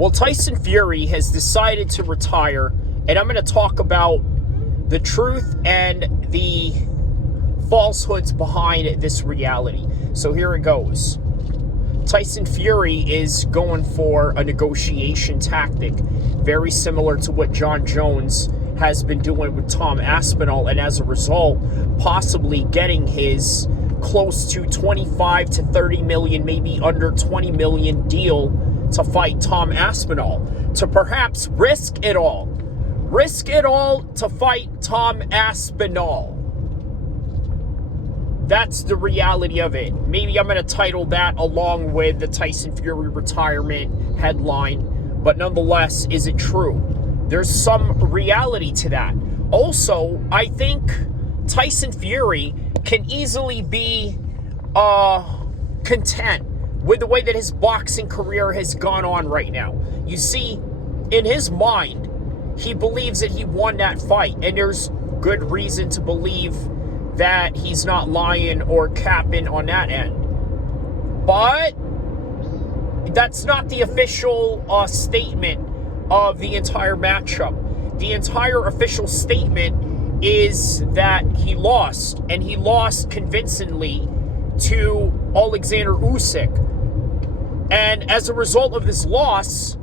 Well, Tyson Fury has decided to retire, and I'm going to talk about the truth and the falsehoods behind this reality. So here it goes. Tyson Fury is going for a negotiation tactic, very similar to what Jon Jones has been doing with Tom Aspinall, and as a result, possibly getting his close to 25 to 30 million, maybe under 20 million deal to fight Tom Aspinall, to perhaps risk it all to fight Tom Aspinall. That's the reality of it. Maybe I'm going to title that along with the Tyson Fury retirement headline, but nonetheless, is it true? There's some reality to that. Also, I think Tyson Fury can easily be content with the way that his boxing career has gone on right now. You see, in his mind, he believes that he won that fight, and there's good reason to believe that he's not lying or capping on that end. But that's not the official statement of the entire matchup. The entire official statement is that he lost, and he lost convincingly to Alexander Usyk. And as a result of this loss,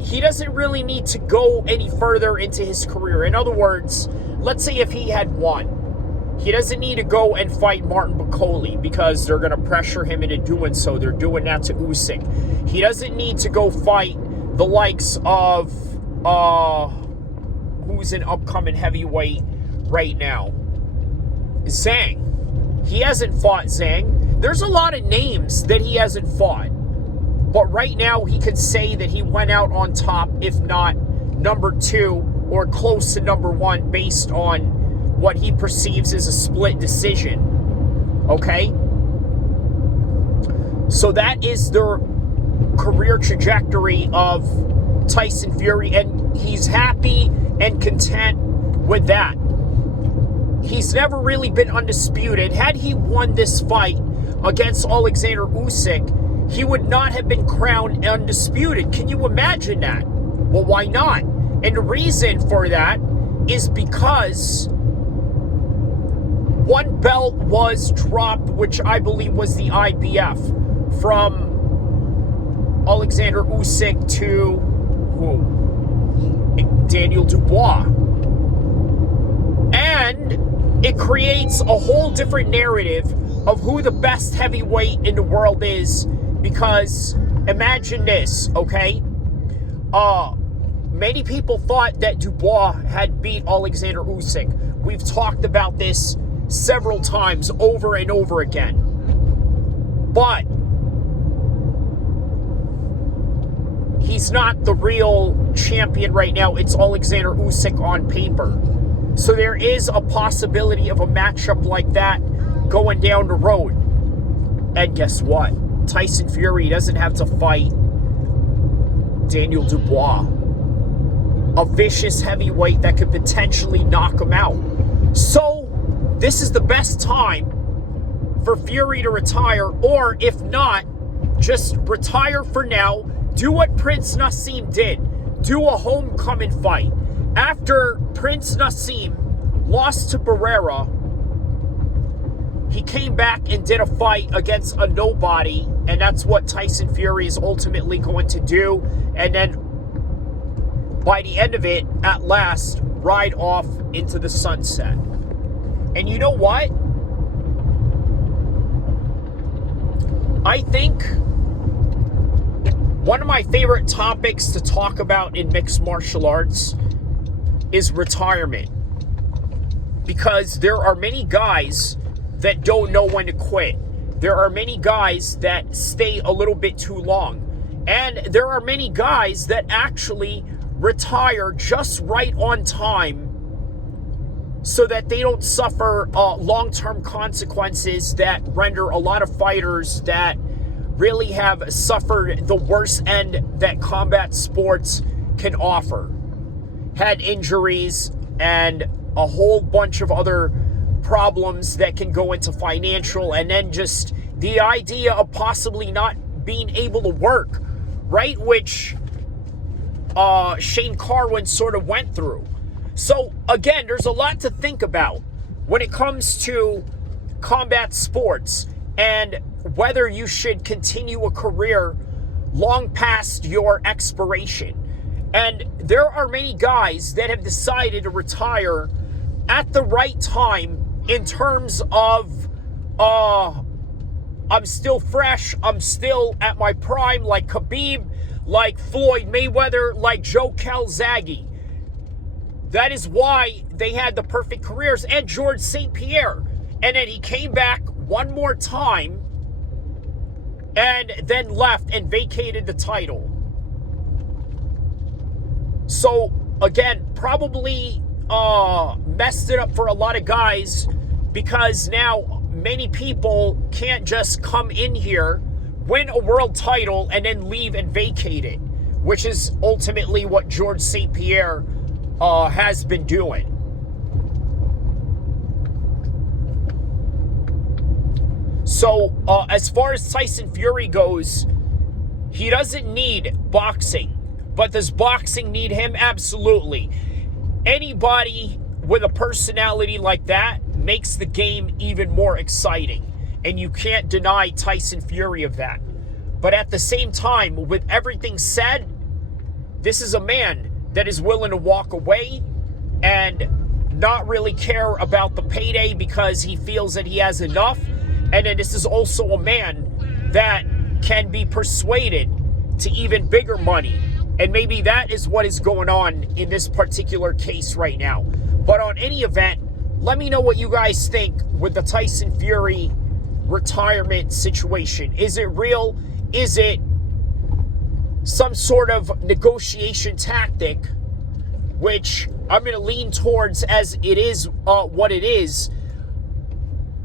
he doesn't really need to go any further into his career. In other words, let's say if he had won, he doesn't need to go and fight Martin Bakole because they're going to pressure him into doing so. They're doing that to Usyk. He doesn't need to go fight the likes of, who's an upcoming heavyweight right now? Zhang. He hasn't fought Zhang. There's a lot of names that he hasn't fought. But right now, he could say that he went out on top, if not number 2 or close to number 1, based on what he perceives as a split decision. Okay? So that is the career trajectory of Tyson Fury, and he's happy and content with that. He's never really been undisputed. Had he won this fight against Alexander Usyk, he would not have been crowned undisputed. Can you imagine that? Well, why not? And the reason for that is because one belt was dropped, which I believe was the IBF, from Alexander Usyk to Daniel Dubois. And it creates a whole different narrative of who the best heavyweight in the world is. Because imagine this, okay? Many people thought that Dubois had beat Alexander Usyk. We've talked about this several times over and over again. But he's not the real champion right now. It's Alexander Usyk on paper. So there is a possibility of a matchup like that going down the road. And guess what? Tyson Fury doesn't have to fight Daniel Dubois, a vicious heavyweight that could potentially knock him out. So this is the best time for Fury to retire, or if not, just retire for now. Do what Prince Naseem did. Do a homecoming fight. After Prince Naseem lost to Barrera, he came back and did a fight against a nobody, and that's what Tyson Fury is ultimately going to do. And then, by the end of it, at last, ride off into the sunset. And you know what? I think one of my favorite topics to talk about in mixed martial arts is retirement. Because there are many guys that don't know when to quit. There are many guys that stay a little bit too long. And there are many guys that actually retire just right on time so that they don't suffer long-term consequences that render a lot of fighters that really have suffered the worst end that combat sports can offer. Had injuries and a whole bunch of other problems that can go into financial, and then just the idea of possibly not being able to work, right? Which Shane Carwin sort of went through. So again, there's a lot to think about when it comes to combat sports and whether you should continue a career long past your expiration. And there are many guys that have decided to retire at the right time in terms of, I'm still fresh, I'm still at my prime, like Khabib, like Floyd Mayweather, like Joe Calzaghe. That is why they had the perfect careers, and George St. Pierre. And then he came back one more time and then left and vacated the title. So, again, probably messed it up for a lot of guys, because now many people can't just come in here, win a world title, and then leave and vacate it, which is ultimately what George St. Pierre has been doing. So, as far as Tyson Fury goes, he doesn't need boxing. But does boxing need him? Absolutely. Anybody with a personality like that makes the game even more exciting. And you can't deny Tyson Fury of that. But at the same time, with everything said, this is a man that is willing to walk away and not really care about the payday because he feels that he has enough. And then this is also a man that can be persuaded to even bigger money. And maybe that is what is going on in this particular case right now. But on any event, let me know what you guys think with the Tyson Fury retirement situation. Is it real? Is it some sort of negotiation tactic, which I'm going to lean towards as it is what it is?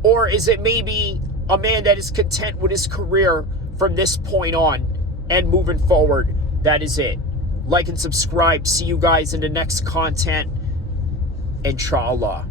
Or is it maybe a man that is content with his career from this point on and moving forward? That is it. Like and subscribe. See you guys in the next content. Inshallah.